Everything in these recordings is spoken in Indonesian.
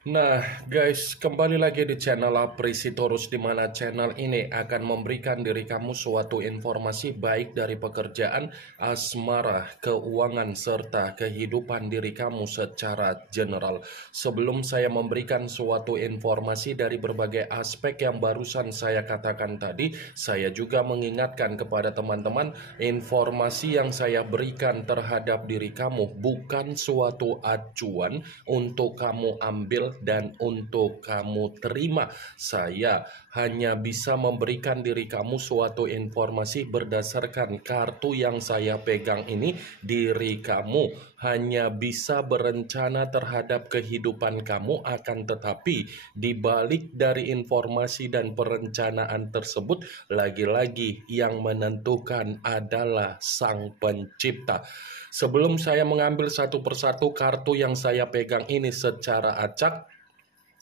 Nah, guys, kembali lagi di channel Aprisitorus, di mana channel ini akan memberikan diri kamu suatu informasi baik dari pekerjaan, asmara, keuangan, serta kehidupan diri kamu secara general. Sebelum saya memberikan suatu informasi dari berbagai aspek yang barusan saya katakan tadi, saya juga mengingatkan kepada teman-teman, informasi yang saya berikan terhadap diri kamu bukan suatu acuan untuk kamu ambil dan untuk kamu terima. Saya hanya bisa memberikan diri kamu suatu informasi berdasarkan kartu yang saya pegang ini. Diri kamu hanya bisa berencana terhadap kehidupan kamu, akan tetapi di balik dari informasi dan perencanaan tersebut, lagi-lagi yang menentukan adalah Sang Pencipta. Sebelum saya mengambil satu persatu kartu yang saya pegang ini secara acak,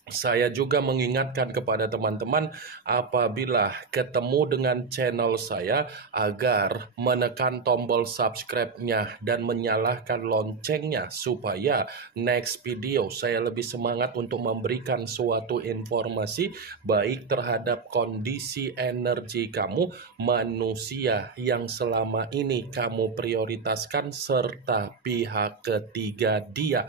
saya juga mengingatkan kepada teman-teman apabila ketemu dengan channel saya agar menekan tombol subscribe-nya dan menyalakan loncengnya supaya next video saya lebih semangat untuk memberikan suatu informasi baik terhadap kondisi energi kamu, manusia yang selama ini kamu prioritaskan, serta pihak ketiga dia.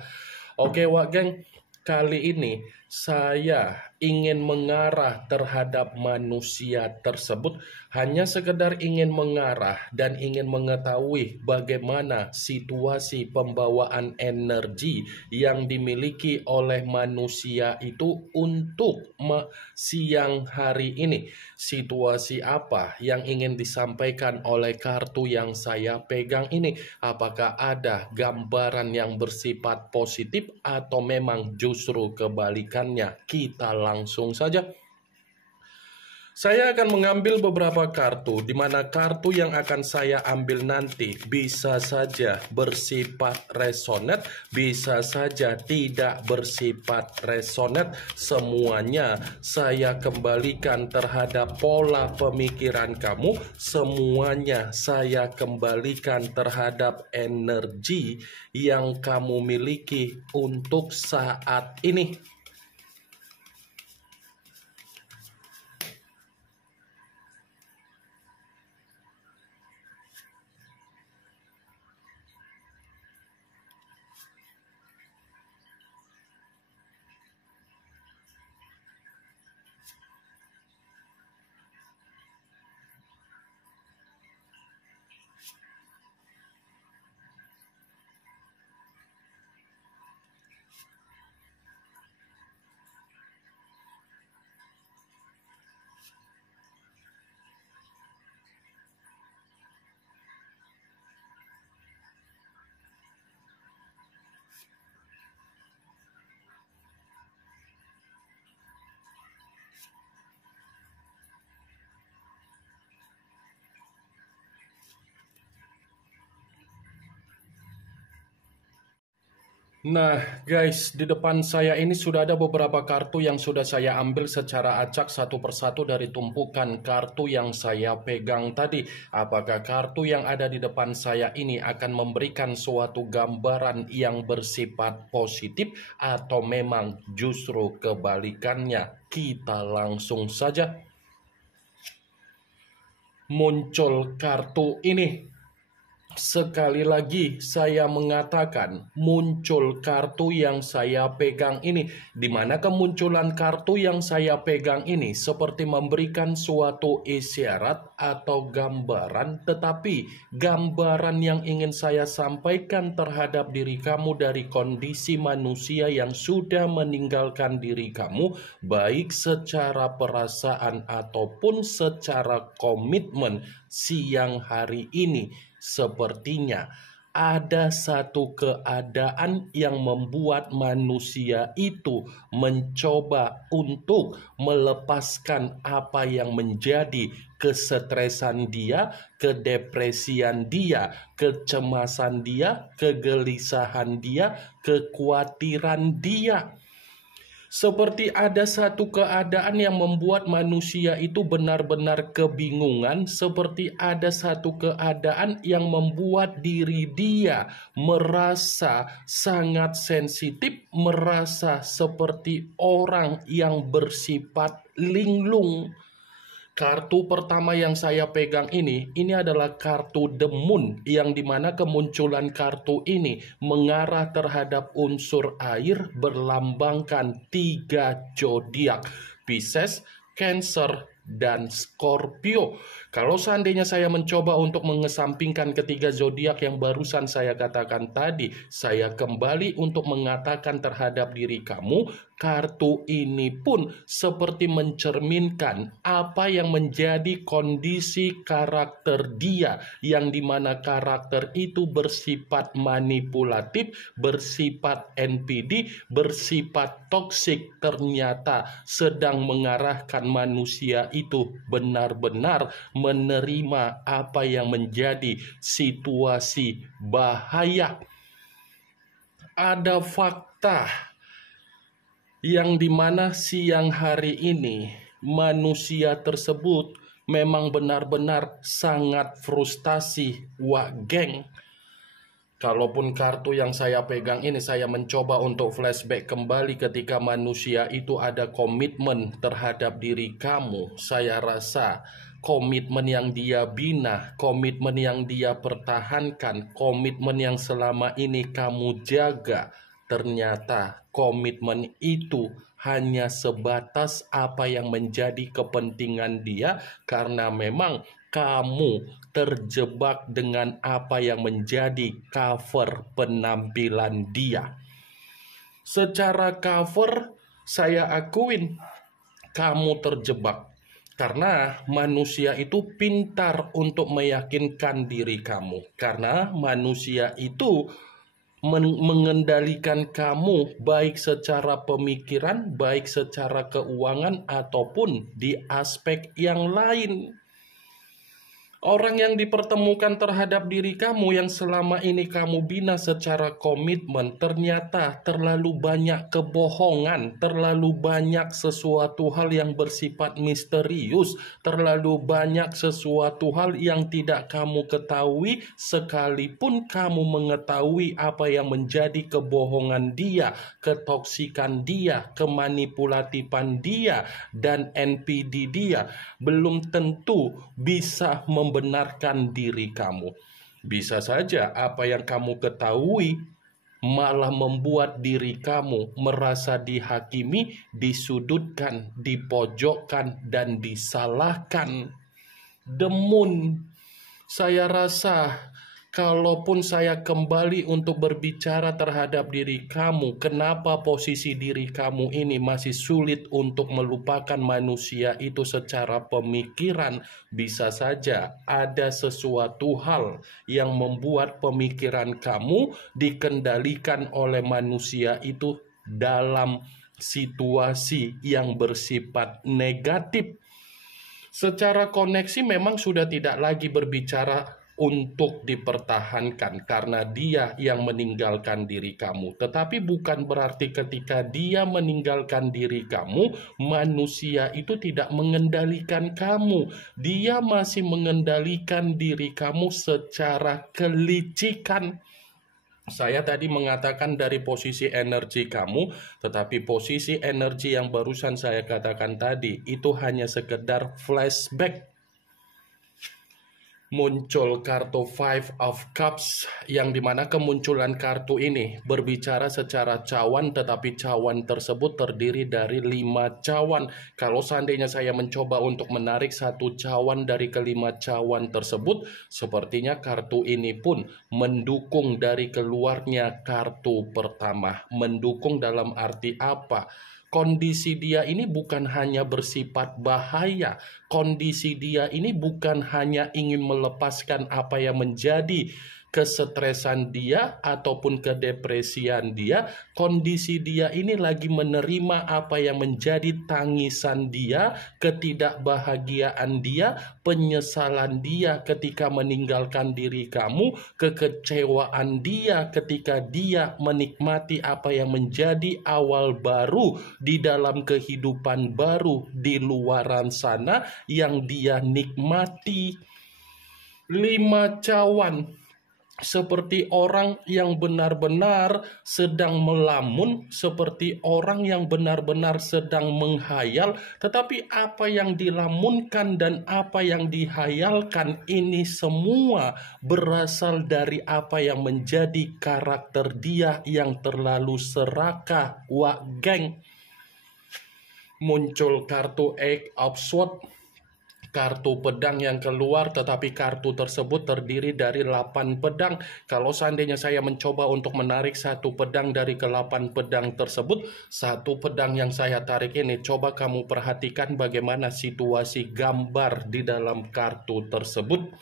Oke, Wak Geng, kali ini saya ingin mengarah terhadap manusia tersebut, hanya sekedar ingin mengarah dan ingin mengetahui bagaimana situasi pembawaan energi yang dimiliki oleh manusia itu untuk siang hari ini. Situasi apa yang ingin disampaikan oleh kartu yang saya pegang ini? Apakah ada gambaran yang bersifat positif atau memang justru kebalikannya? Kita langsung saja. Saya akan mengambil beberapa kartu, di mana kartu yang akan saya ambil nanti bisa saja bersifat resonate, bisa saja tidak bersifat resonate. Semuanya saya kembalikan terhadap pola pemikiran kamu, semuanya saya kembalikan terhadap energi yang kamu miliki untuk saat ini. Nah, guys, di depan saya ini sudah ada beberapa kartu yang sudah saya ambil secara acak satu persatu dari tumpukan kartu yang saya pegang tadi. Apakah kartu yang ada di depan saya ini akan memberikan suatu gambaran yang bersifat positif atau memang justru kebalikannya? Kita langsung saja. Muncul kartu ini. Sekali lagi saya mengatakan, muncul kartu yang saya pegang ini, di mana kemunculan kartu yang saya pegang ini seperti memberikan suatu isyarat atau gambaran, tetapi gambaran yang ingin saya sampaikan terhadap diri kamu dari kondisi manusia yang sudah meninggalkan diri kamu, baik secara perasaan ataupun secara komitmen siang hari ini. Sepertinya ada satu keadaan yang membuat manusia itu mencoba untuk melepaskan apa yang menjadi kesetresan dia, kedepresian dia, kecemasan dia, kegelisahan dia, kekhawatiran dia. Seperti ada satu keadaan yang membuat manusia itu benar-benar kebingungan, seperti ada satu keadaan yang membuat diri dia merasa sangat sensitif, merasa seperti orang yang bersifat linglung. Kartu pertama yang saya pegang ini adalah kartu The Moon, yang dimana kemunculan kartu ini mengarah terhadap unsur air berlambangkan 3 zodiak, Pisces, Cancer, dan Scorpio. Kalau seandainya saya mencoba untuk mengesampingkan ketiga zodiak yang barusan saya katakan tadi, saya kembali untuk mengatakan terhadap diri kamu, kartu ini pun seperti mencerminkan apa yang menjadi kondisi karakter dia, yang dimana karakter itu bersifat manipulatif, bersifat NPD, bersifat toksik, ternyata sedang mengarahkan manusia itu benar-benar menerima apa yang menjadi situasi bahaya. Ada fakta yang dimana siang hari ini manusia tersebut memang benar-benar sangat frustasi, geng. Kalaupun kartu yang saya pegang ini, saya mencoba untuk flashback kembali ketika manusia itu ada komitmen terhadap diri kamu. Saya rasa komitmen yang dia bina, komitmen yang dia pertahankan, komitmen yang selama ini kamu jaga, ternyata komitmen itu hanya sebatas apa yang menjadi kepentingan dia, karena memang kamu terjebak dengan apa yang menjadi cover penampilan dia. Secara cover, saya akuin kamu terjebak. Karena manusia itu pintar untuk meyakinkan diri kamu. Karena manusia itu mengendalikan kamu baik secara pemikiran, baik secara keuangan, ataupun di aspek yang lain. Orang yang dipertemukan terhadap diri kamu yang selama ini kamu bina secara komitmen, ternyata terlalu banyak kebohongan, terlalu banyak sesuatu hal yang bersifat misterius, terlalu banyak sesuatu hal yang tidak kamu ketahui, sekalipun kamu mengetahui apa yang menjadi kebohongan dia, ketoksikan dia, kemanipulatifan dia, dan NPD dia, belum tentu bisa membenarkan diri kamu. Bisa saja apa yang kamu ketahui malah membuat diri kamu merasa dihakimi, disudutkan, dipojokkan, dan disalahkan. The Moon, saya rasa kalaupun saya kembali untuk berbicara terhadap diri kamu, kenapa posisi diri kamu ini masih sulit untuk melupakan manusia itu secara pemikiran? Bisa saja ada sesuatu hal yang membuat pemikiran kamu dikendalikan oleh manusia itu dalam situasi yang bersifat negatif. Secara koneksi memang sudah tidak lagi berbicara untuk dipertahankan karena dia yang meninggalkan diri kamu. Tetapi bukan berarti ketika dia meninggalkan diri kamu, manusia itu tidak mengendalikan kamu. Dia masih mengendalikan diri kamu secara kelicikan. Saya tadi mengatakan dari posisi energi kamu, tetapi posisi energi yang barusan saya katakan tadi itu hanya sekedar flashback. Muncul kartu Five of Cups, yang dimana kemunculan kartu ini berbicara secara cawan, tetapi cawan tersebut terdiri dari 5 cawan. Kalau seandainya saya mencoba untuk menarik satu cawan dari kelima cawan tersebut, sepertinya kartu ini pun mendukung dari keluarnya kartu pertama. Mendukung dalam arti apa? Kondisi dia ini bukan hanya bersifat bahaya. Kondisi dia ini bukan hanya ingin melepaskan apa yang menjadi kesetresan dia ataupun kedepresian dia, kondisi dia ini lagi menerima apa yang menjadi tangisan dia, ketidakbahagiaan dia, penyesalan dia ketika meninggalkan diri kamu, kekecewaan dia ketika dia menikmati apa yang menjadi awal baru di dalam kehidupan baru di luaran sana yang dia nikmati. 5 cawan seperti orang yang benar-benar sedang melamun, seperti orang yang benar-benar sedang menghayal, tetapi apa yang dilamunkan dan apa yang dihayalkan ini semua berasal dari apa yang menjadi karakter dia yang terlalu serakah. Wah, geng, muncul kartu Eight of Swords, kartu pedang yang keluar, tetapi kartu tersebut terdiri dari 8 pedang. Kalau seandainya saya mencoba untuk menarik satu pedang dari ke-8 pedang tersebut, satu pedang yang saya tarik ini, coba kamu perhatikan bagaimana situasi gambar di dalam kartu tersebut.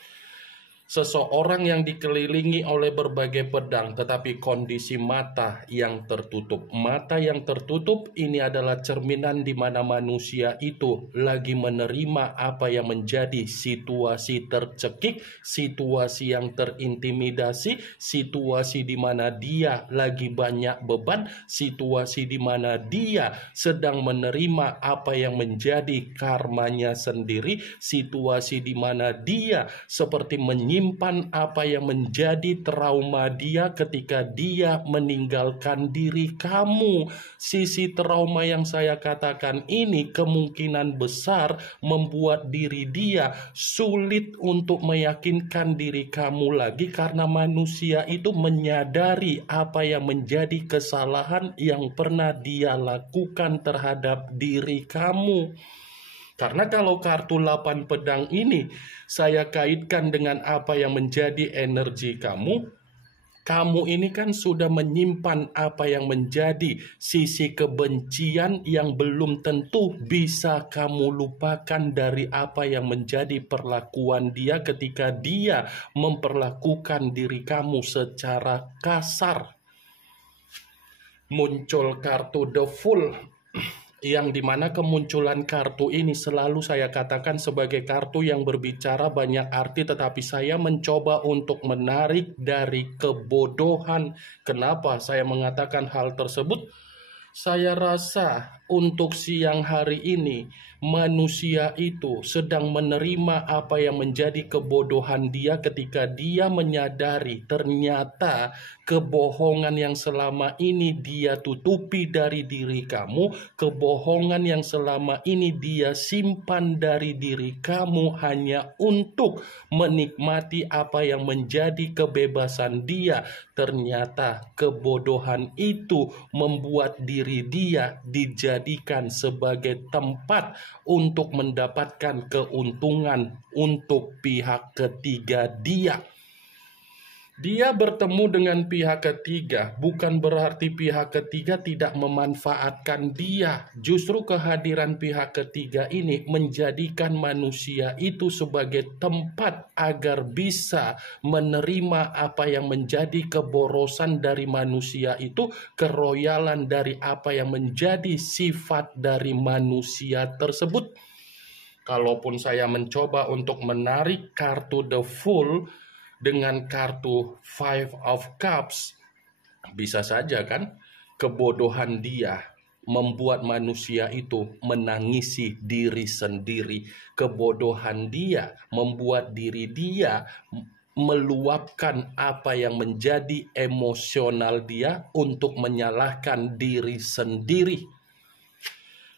Seseorang yang dikelilingi oleh berbagai pedang, tetapi kondisi mata yang tertutup. Mata yang tertutup ini adalah cerminan di mana manusia itu lagi menerima apa yang menjadi situasi tercekik, situasi yang terintimidasi, situasi di mana dia lagi banyak beban, situasi di mana dia sedang menerima apa yang menjadi karmanya sendiri, situasi di mana dia seperti menyimpan apa yang menjadi trauma dia ketika dia meninggalkan diri kamu. Sisi trauma yang saya katakan ini kemungkinan besar membuat diri dia sulit untuk meyakinkan diri kamu lagi, karena manusia itu menyadari apa yang menjadi kesalahan yang pernah dia lakukan terhadap diri kamu. Karena kalau kartu 8 pedang ini saya kaitkan dengan apa yang menjadi energi kamu, kamu ini kan sudah menyimpan apa yang menjadi sisi kebencian yang belum tentu bisa kamu lupakan dari apa yang menjadi perlakuan dia ketika dia memperlakukan diri kamu secara kasar. Muncul kartu The Fool, yang dimana kemunculan kartu ini selalu saya katakan sebagai kartu yang berbicara banyak arti, tetapi saya mencoba untuk menarik dari kebodohan. Kenapa saya mengatakan hal tersebut? Saya rasa untuk siang hari ini manusia itu sedang menerima apa yang menjadi kebodohan dia ketika dia menyadari ternyata kebohongan yang selama ini dia tutupi dari diri kamu, kebohongan yang selama ini dia simpan dari diri kamu hanya untuk menikmati apa yang menjadi kebebasan dia. Ternyata kebodohan itu membuat diri dia dijadikan sebagai tempat untuk mendapatkan keuntungan untuk pihak ketiga dia. Dia bertemu dengan pihak ketiga, bukan berarti pihak ketiga tidak memanfaatkan dia. Justru kehadiran pihak ketiga ini menjadikan manusia itu sebagai tempat agar bisa menerima apa yang menjadi keborosan dari manusia itu, keroyalan dari apa yang menjadi sifat dari manusia tersebut. Kalaupun saya mencoba untuk menarik kartu The Fool dengan kartu Five of Cups, bisa saja kan kebodohan dia membuat manusia itu menangisi diri sendiri. Kebodohan dia membuat diri dia meluapkan apa yang menjadi emosional dia untuk menyalahkan diri sendiri.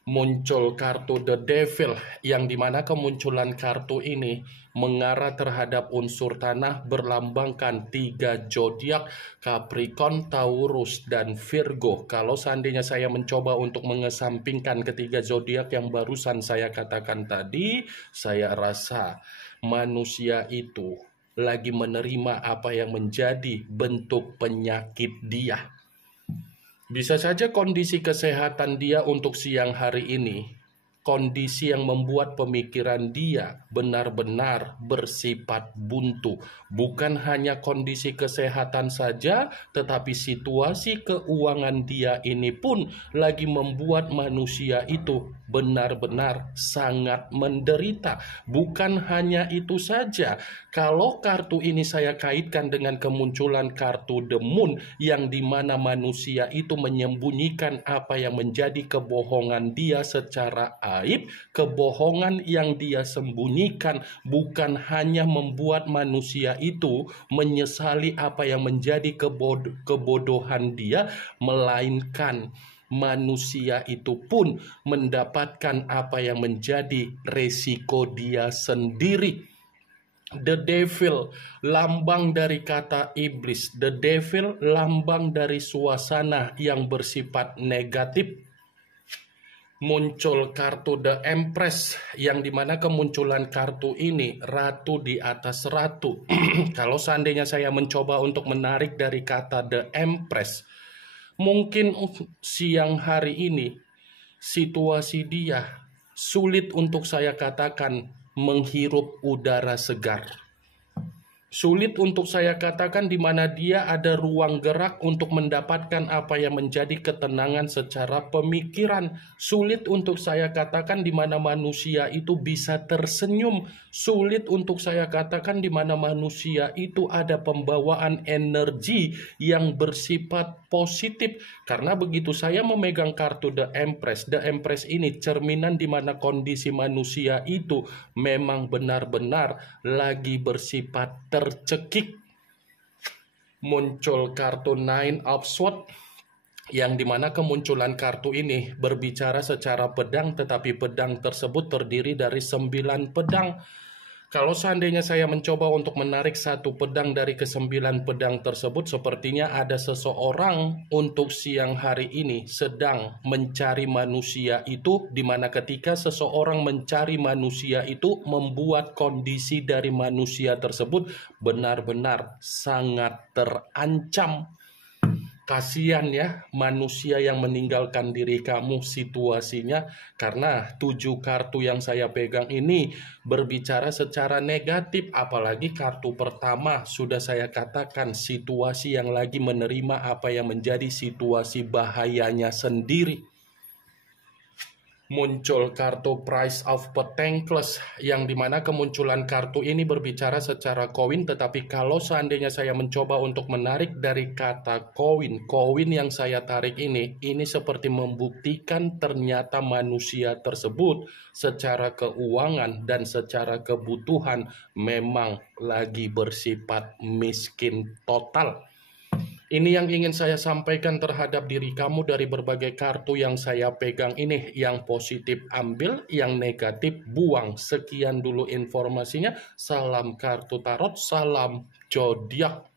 Muncul kartu The Devil, yang dimana kemunculan kartu ini mengarah terhadap unsur tanah berlambangkan 3 zodiak, Capricorn, Taurus, dan Virgo. Kalau seandainya saya mencoba untuk mengesampingkan ketiga zodiak yang barusan saya katakan tadi, saya rasa manusia itu lagi menerima apa yang menjadi bentuk penyakit dia. Bisa saja kondisi kesehatan dia untuk siang hari ini kondisi yang membuat pemikiran dia benar-benar bersifat buntu. Bukan hanya kondisi kesehatan saja, tetapi situasi keuangan dia ini pun lagi membuat manusia itu benar-benar sangat menderita. Bukan hanya itu saja, kalau kartu ini saya kaitkan dengan kemunculan kartu The Moon, yang dimana manusia itu menyembunyikan apa yang menjadi kebohongan dia secara aib. Kebohongan yang dia sembunyikan bukan hanya membuat manusia itu menyesali apa yang menjadi kebodohan dia, melainkan manusia itu pun mendapatkan apa yang menjadi resiko dia sendiri. The devil, lambang dari kata iblis. The devil, lambang dari suasana yang bersifat negatif. Muncul kartu The Empress, yang dimana kemunculan kartu ini ratu di atas ratu. Kalau seandainya saya mencoba untuk menarik dari kata The Empress, mungkin siang hari ini situasi dia sulit untuk saya katakan menghirup udara segar. Sulit untuk saya katakan di mana dia ada ruang gerak untuk mendapatkan apa yang menjadi ketenangan secara pemikiran. Sulit untuk saya katakan di mana manusia itu bisa tersenyum. Sulit untuk saya katakan di mana manusia itu ada pembawaan energi yang bersifat positif. Karena begitu saya memegang kartu The Empress ini cerminan di mana kondisi manusia itu memang benar-benar lagi bersifat tercekik. Muncul kartu Nine of Swords, yang dimana kemunculan kartu ini berbicara secara pedang, tetapi pedang tersebut terdiri dari 9 pedang. Kalau seandainya saya mencoba untuk menarik satu pedang dari ke-9 pedang tersebut, sepertinya ada seseorang untuk siang hari ini sedang mencari manusia itu, di mana ketika seseorang mencari manusia itu membuat kondisi dari manusia tersebut benar-benar sangat terancam. Kasihan ya manusia yang meninggalkan diri kamu situasinya, karena 7 kartu yang saya pegang ini berbicara secara negatif. Apalagi kartu pertama sudah saya katakan situasi yang lagi menerima apa yang menjadi situasi bahayanya sendiri. Muncul kartu Price of Pentacles, yang dimana kemunculan kartu ini berbicara secara koin, tetapi kalau seandainya saya mencoba untuk menarik dari kata koin yang saya tarik ini seperti membuktikan ternyata manusia tersebut secara keuangan dan secara kebutuhan memang lagi bersifat miskin total. Ini yang ingin saya sampaikan terhadap diri kamu dari berbagai kartu yang saya pegang ini. Yang positif ambil, yang negatif buang. Sekian dulu informasinya. Salam kartu tarot, salam zodiak.